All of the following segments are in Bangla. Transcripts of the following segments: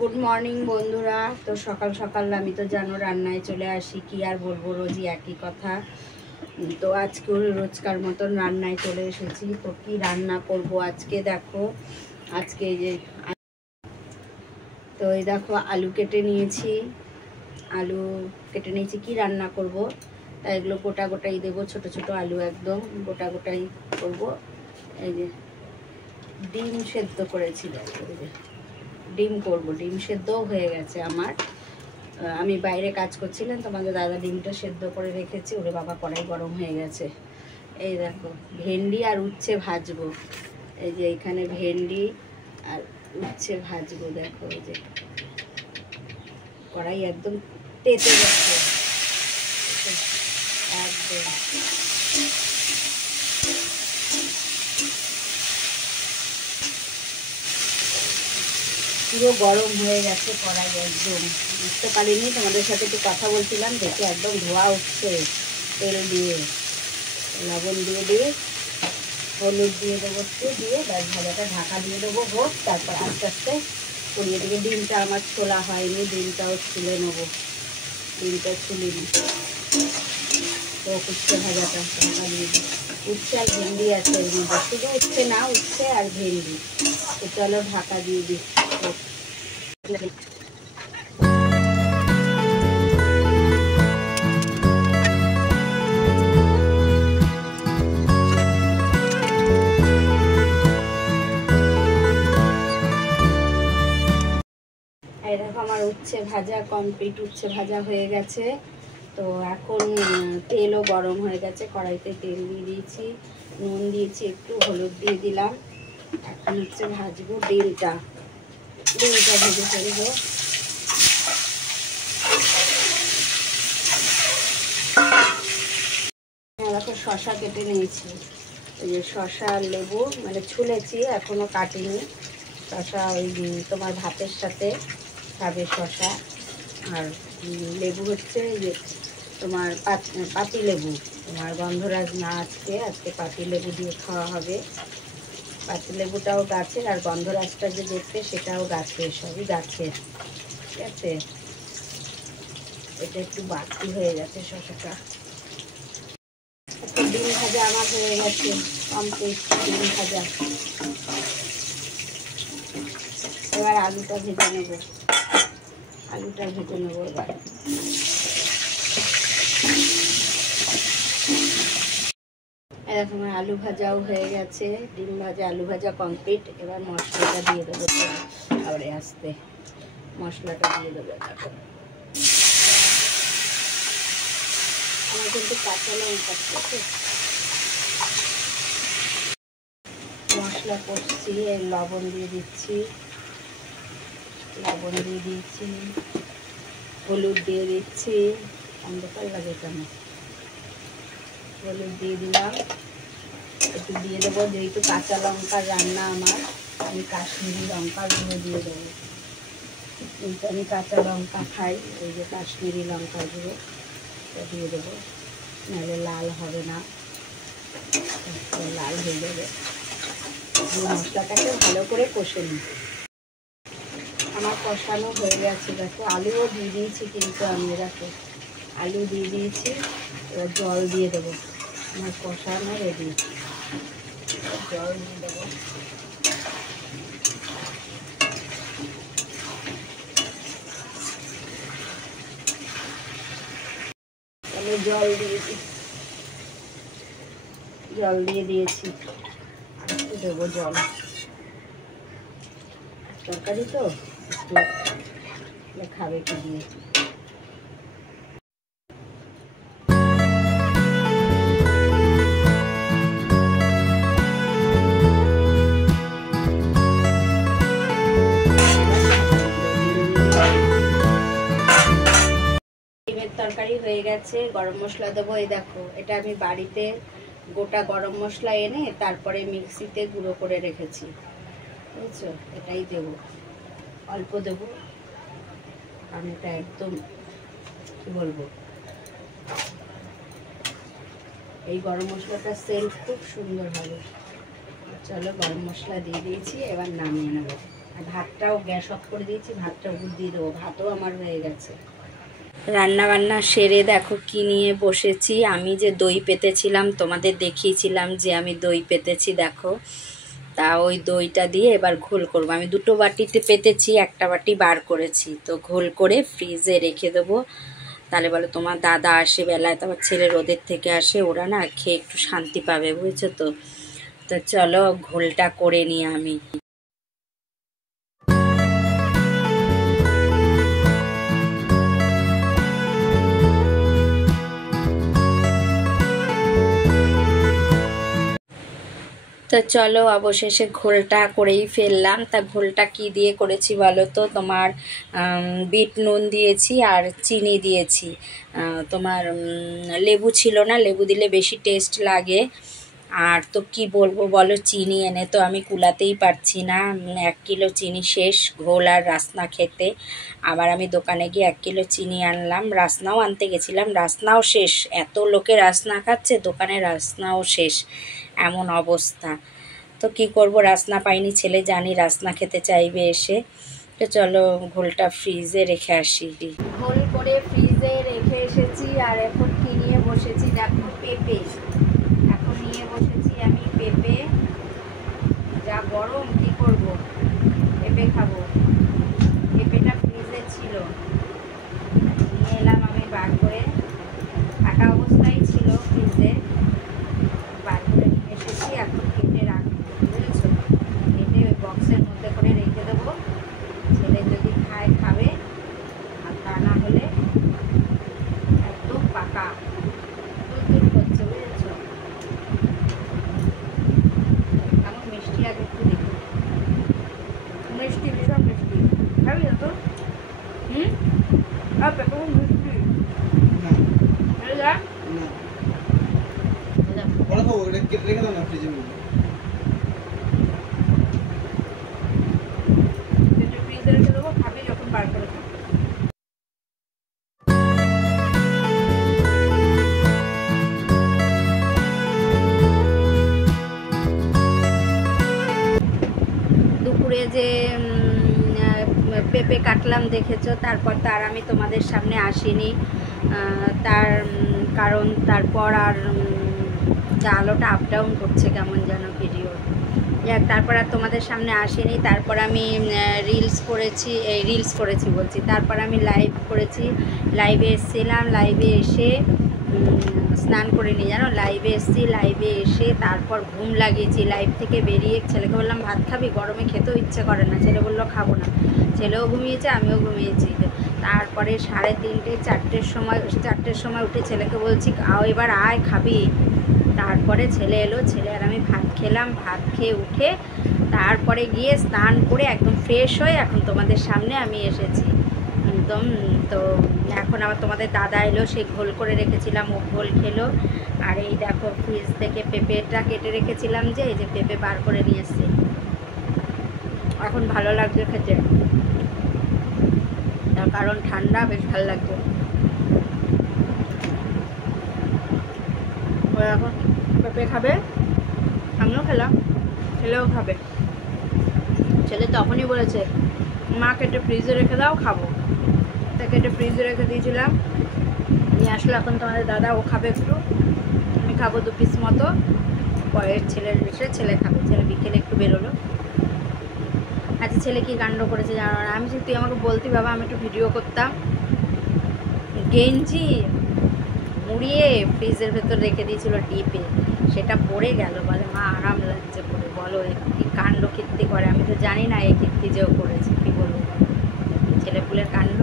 গুড মর্নিং বন্ধুরা। তো সকাল সকাল আমি তো জানো রান্নায় চলে আসি, কি আর বলবো, রোজই একই কথা। তো আজকে রোজকার মতন রান্নায় চলে এসেছি। তো কি রান্না করব আজকে দেখো, আজকে এই দেখো আলু কেটে নিয়েছি, কি রান্না করব, তাই এগুলো গোটা গোটাই দেবো, ছোট ছোট আলু একদম গোটা গোটাই করব। এই যে ডিম সেদ্ধ করেছি, দেখো এই যে ডিম করব, ডিম সেদ্ধও হয়ে গেছে আমার। আমি বাইরে কাজ করছিলাম, তোমাদের দাদা ডিমটা সেদ্ধ করে রেখেছি, ওরে বাবা কড়াই গরম হয়ে গেছে। এই দেখো ভেন্ডি আর উচ্ছে ভাজবো, এই যে এখানে ভেন্ডি আর উচ্ছে ভাজবো, দেখো এই যে কড়াই একদম তেতে গেছে একদম। পুরো গরম হয়ে গেছে কড়াই একদম, বুঝতে পারিনি, তোমাদের সাথে একটু কথা বলছিলাম, দেখে একদম ধোয়া উঠছে। তেল দিয়ে লবণ দিয়ে হলুদ দিয়ে দেবো, একটু দিয়ে ব্যাস ভাজাটা ঢাকা দিয়ে দেবো হোক, তারপর আস্তে আস্তে করিয়ে দিকে। ডিমটা আমার ছোলা হয়নি, ডিমটাও ছুলে নেবো, ডিমটা ছুলে নিই। তো উচ্ছে ভাজাটা ঢাকা দিয়ে দিই। উচ্ছে আর ভেন্ডি আছে এর মধ্যে, শুধু উচ্ছে না, উচ্ছে আর ভেন্ডি। তো চলো ঢাকা দিয়ে দিই। এই দেখো আমার উচ্ছে ভাজা কমপ্লিট, উচ্ছে ভাজা হয়ে গেছে। তো এখন তেলও গরম হয়ে গেছে, কড়াইতে তেল দিয়ে দিয়েছি, নুন দিয়েছি, একটু হলুদ দিয়ে দিলাম। এখন হচ্ছে ভাজবো ডিমটা ভেজে ফেলবো। দেখো শসা কেটে নিয়েছি, এই যে শসা আর লেবু মানে ছুলেছি, এখনো কাটিনি। শসা ওই তোমার ভাতের সাথে খাবে শসা, আর লেবু হচ্ছে যে তোমার পাতি লেবু, তোমার গন্ধরাজ না, আজকে পাতি লেবু দিয়ে খাওয়া হবে। পাতি লেবুটাও গাছের, আর গন্ধরাজটা যে দেখতে সেটাও গাছের, সবই গাছের, ঠিক আছে। এটা একটু বাড়তি হয়ে গেছে শসাটা। ডিম ভাজা আমার হয়ে গেছে কমপ্লিট, ডিম ভাজা। এবার আলুটা ভেজে নেবো, এবার। এরকম আলু ভাজাও হয়ে গেছে, ডিম ভাজা আলু ভাজা কমপ্লিট। এবার মশলাটা দিয়ে দেবো, আবার আস্তে মশলাটা দিয়ে দেবো। এখন আমার কিন্তু কাঁচা লঙ্কা, ঠিক আছে। মশলা কষছি, লবণ দিয়ে দিচ্ছি, হলুদ দিয়ে দিচ্ছি, অন্ধকার লাগে কেন, হলুদ দিয়ে দিলাম, একটু দিয়ে দেবো, যেহেতু কাঁচা লঙ্কার রান্না আমার, আমি কাশ্মীরি লঙ্কা গুঁড়ো দিয়ে দেবো। কিন্তু আমি কাঁচা লঙ্কা খাই, ওই যে কাশ্মীরি লঙ্কা গুঁড়ো দিয়ে দেবো, নাহলে লাল হবে না, লাল হয়ে যাবে। মশলাটাকে ভালো করে কষে নিই। আমার কষানো হয়ে গেছে, দেখো আলুও দিয়ে দিয়েছি, কিন্তু আমি দেখো আলু দিয়ে দিয়েছি। এবার জল দিয়ে দেবো, আমার কষানো রেডি, জল দিয়ে দেবো। তাহলে জল দিয়ে দিয়েছি, একটু দেবো জল, তরকারি তো একটু খাবে কি দিয়ে। ডিমের তরকারি হয়ে গেছে, গরম মশলা দেবো। এই দেখো এটা আমি বাড়িতে গোটা গরম মশলা এনে তারপরে মিক্সিতে গুঁড়ো করে রেখেছি, বুঝছো, এটাই দেবো, অল্প দেবো, কারণ এটা একদম কি বলবো, এই গরম মশলাটার সেন্ট খুব সুন্দর হবে। চলো গরম মশলা দিয়ে দিয়েছি, এবার নামিয়ে নেবো, ভাতটাও গ্যাস অফ করে দিয়েছি, ভাতটা উপর দিয়ে দেবো। ভাতও আমার হয়ে গেছে। রান্না বান্না সেরে দেখো কি নিয়ে বসেছি। আমি যে দই পেতেছিলাম, তোমাদের দেখিয়েছিলাম যে আমি দই পেতেছি, দেখো। তা ওই দইটা দিয়ে এবার ঘোল করব। আমি দুটো বাটিতে পেতেছি, একটা বাটি বার করেছি। তো ঘোল করে ফ্রিজে রেখে দেবো। তাহলে বলো তোমার দাদা আসে বেলায়, তোমার ছেলে রোদের থেকে আসে, ওরা না খেয়ে একটু শান্তি পাবে, বুঝেছো তো। তো চলো ঘোলটা করে নিই আমি। তো চলো অবশেষে ঘোলটা করেই ফেললাম। তা ঘোলটা কি দিয়ে করেছি বলো তো, তোমার বিট নুন দিয়েছি আর চিনি দিয়েছি। তোমার লেবু ছিল না, লেবু দিলে বেশি টেস্ট লাগে। আর তো কি বলবো বলো, চিনি এনে তো আমি কুলাতেই পারছি না। 1 কিলো চিনি শেষ ঘোল আর রাসনা খেতে। আবার আমি দোকানে গিয়ে 1 কিলো চিনি আনলাম, রাসনাও আনতে গেছিলাম, রাসনাও শেষ। এত লোকে রাসনা খাচ্ছে, দোকানে রাসনাও শেষ, এমন অবস্থা। তো কি করব, রাসনা পাইনি, ছেলে জানি রাসনা খেতে চাইবে এসে। তো চলো ঘোলটা ফ্রিজে রেখে আসি। ঘোল করে ফ্রিজে রেখে এসেছি। আর এখন কি নিয়ে বসেছি দেখো, পেঁপে। এখন নিয়ে বসেছি আমি পেঁপে। যা গরম, কি করব, পেঁপে খাবো। পেঁপেটা ফ্রিজে ছিল, নিয়ে এলাম আমি বার করে, থাকা অবস্থায় ছিল ফ্রিজে, বার করে নিয়ে এসেছি। এখন কেটে রাখবো, বুঝেছো। কেটে ওই বক্সের মধ্যে করে রেখে দেবো। ছেলে যদি খায় খাবে, আর তা না হলে একদম পাকা দুধ হচ্ছে, বুঝেছো। এমন মিষ্টি আগে একটু দেখি, মিষ্টি, ভীষণ মিষ্টি। খাবি না তো? আর পেঁপে মিষ্টি রেখে দাও না ফ্রিজের মধ্যে। ফ্রিজে রেখে দেবো, খাবি যখন বার করে খাবো। দুপুরে যে পেঁপে কাটলাম দেখেছো, তারপর তার আমি তোমাদের সামনে আসিনি। তার কারণ তারপর আর আলোটা আপ ডাউন করছে কেমন যেন ভিডিও। যাক, তারপর আর তোমাদের সামনে আসিনি। তারপর আমি রিলস করেছি বলছি, তারপর আমি লাইভ করেছি, লাইভে এসেছিলাম। লাইভে এসে স্নান করে নিয়ে জানো, লাইভে এসেছি, লাইভে এসে তারপর ঘুম লাগিয়েছি। লাইভ থেকে বেরিয়ে ছেলেকে বললাম ভাত খাবি, গরমে খেতেও ইচ্ছে করে না। ছেলে বললো খাবো না। ছেলেও ঘুমিয়েছে, আমিও ঘুমিয়েছি। তারপরে 3:30 4টের সময় উঠে ছেলেকে বলছি এবার আয় খাবি। তারপরে ছেলে এলো, ছেলে আর আমি ভাত খেলাম। ভাত খেয়ে উঠে তারপরে গিয়ে স্নান করে একদম ফ্রেশ হয়ে এখন তোমাদের সামনে আমি এসেছি একদম। তো এখন আবার তোমাদের দাদা এলো, সে ঘোল করে রেখেছিলাম, ও ঘোল খেলো। আর এই দেখো ফ্রিজ থেকে পেঁপেটা কেটে রেখেছিলাম, যে এই যে পেঁপে বার করে নিয়ে এসছি। এখন ভালো লাগছে খেতে, তার কারণ ঠান্ডা, বেশ ভালো লাগছে। এখন পেঁপে খাবে, আমিও খেলাম, ছেলেও খাবে। ছেলে তখনই বলেছে মা কেটে ফ্রিজে রেখে দাও, খাবো। তা কেটে ফ্রিজে রেখে দিয়েছিলাম, নিয়ে আসলো এখন তোমাদের দাদা, ও খাবে একটু, আমি খাবো 2 পিস মতো। পরের ছেলের এসে ছেলে খাবে, ছেলে বিকেলে একটু বেরোলো। আচ্ছা ছেলে কি কাণ্ড করেছে জানো না, আমি তুই আমাকে বলতি বাবা, আমি একটু ভিডিও করতাম। গেঞ্জি মুড়িয়ে ফ্রিজের ভেতর রেখে দিয়েছিল ডিপে, সেটা পড়ে গেল। বলে মা আরাম লাগছে পরে। বলো কি কাণ্ড কীর্তি করে, আমি তো জানি না এই কীর্তি যেও করেছে, কী বলবো, ছেলেপুলের কাণ্ড।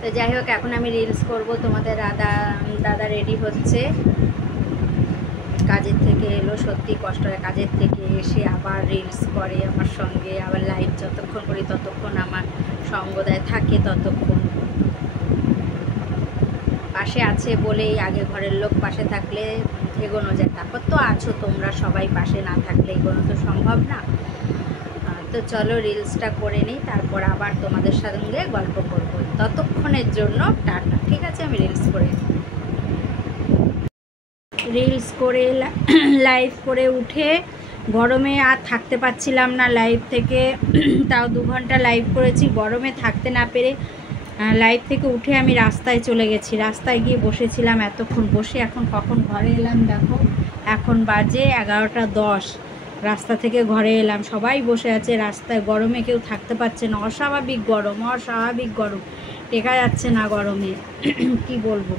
তো যাই হোক, এখন আমি রিলস করব। তোমাদের দাদা রেডি হচ্ছে, কাজের থেকে এলো, সত্যি কষ্ট হয় কাজের থেকে এসে আবার রিলস করে আমার সঙ্গে, আবার লাইভ যতক্ষণ করি ততক্ষণ আমার সঙ্গ দেয়, থাকে ততক্ষণ। পাশে আছে বলেই, আগে ঘরের লোক পাশে থাকলে এগোনো যায়। তারপর তো আছো তোমরা সবাই, পাশে না থাকলে এগোনো তো সম্ভব না। তো চলো রিলসটা করে নিই, তারপর আবার তোমাদের সঙ্গে গল্প করব। ততক্ষণের জন্য টাটা, ঠিক আছে? আমি রিলস করে লাইভ করে উঠে গরমে আর থাকতে পারছিলাম না লাইভ থেকে। তাও 2 ঘন্টা লাইভ করেছি, গরমে থাকতে না পেরে লাইভ থেকে উঠে আমি রাস্তায় চলে গেছি। রাস্তায় গিয়ে বসেছিলাম এতক্ষণ, বসে এখন কখন ঘরে এলাম দেখো, এখন বাজে 11টা 10। রাস্তা থেকে ঘরে এলাম, সবাই বসে আছে রাস্তায়, গরমে কেউ থাকতে পারছে না, অস্বাভাবিক গরম, অস্বাভাবিক গরম, টেকা যাচ্ছে না গরমে। কি বলবো।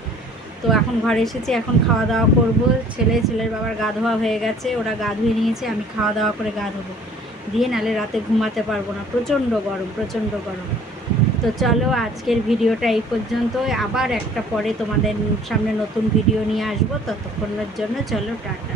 তো এখন ঘরে এসেছি, এখন খাওয়া দাওয়া করবো। ছেলের বাবার গা ধোয়া হয়ে গেছে, ওরা গা ধুয়ে নিয়েছে, আমি খাওয়া দাওয়া করে গা ধোবো দিয়ে, নালে রাতে ঘুমাতে পারবো না, প্রচণ্ড গরম, প্রচণ্ড গরম। তো চলো আজকের ভিডিওটা এই পর্যন্তই, আবার একটা পরে তোমাদের সামনে নতুন ভিডিও নিয়ে আসবো, ততক্ষণের জন্য চলো টাটা।